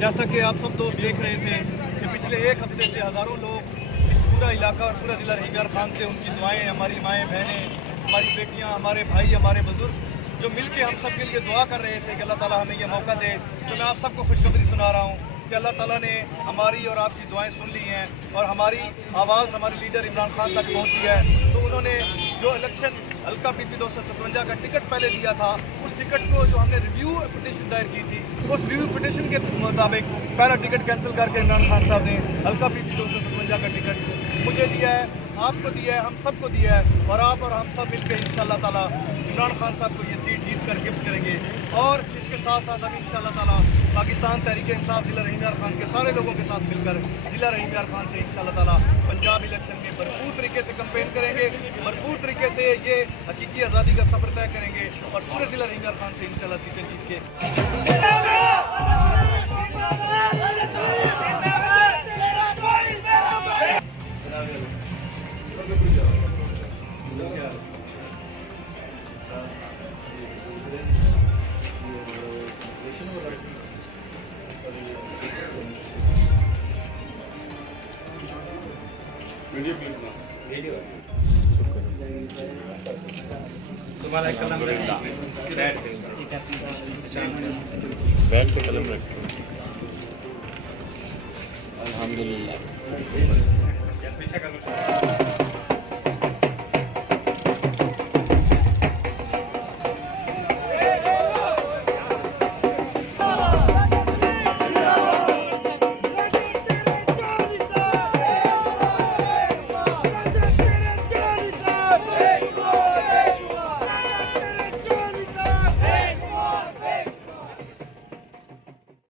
जैसा कि आप सब दोस्त देख रहे थे कि पिछले एक हफ्ते से हज़ारों लोग इस पूरा इलाका और पूरा ज़िला रहीमयार खान से उनकी दुआएं, हमारी माएँ बहनें, हमारी बेटियां, हमारे भाई, हमारे बुजुर्ग जो मिल के हम सब के लिए दुआ कर रहे थे कि अल्लाह ताला हमें ये मौका दे। तो मैं आप सबको खुशखबरी सुना रहा हूँ कि अल्लाह ताला ने हमारी और आपकी दुआएं सुन ली हैं और हमारी आवाज़ हमारे लीडर इमरान खान तक पहुँची है। तो उन्होंने जो इलेक्शन हल्का पीपी 257 का टिकट पहले दिया था, उस टिकट को जो हमने रिव्यू पिटीशन दायर की थी, उस रिव्यू पिटीशन के मुताबिक पहला टिकट कैंसिल करके इमरान खान साहब ने हल्का पीपी 257 का टिकट मुझे दिया है, आपको दिया है, हम सबको दिया है और आप और हम सब मिलकर इंशाअल्लाह ताला इमरान खान साहब को ये सीट जीत कर गिफ्ट करेंगे। और इसके साथ साथ हम इंशाअल्लाह ताला पाकिस्तान तहरीक इंसाफ जिला रहीमयार खान के सारे लोगों के साथ मिलकर जिला रहीमयार खान से इंशाअल्लाह ताला पंजाब इलेक्शन में भरपूर तरीके से कैंपेन करेंगे, भरपूर तरीके से ये हकीकी आज़ादी का सफर तय करेंगे और पूरे जिला रहीमयार खान से इंशाअल्लाह सीटें जीत के तुम्हारा कलम बैठ पे कलम रखो। अल्हम्दुलिल्लाह।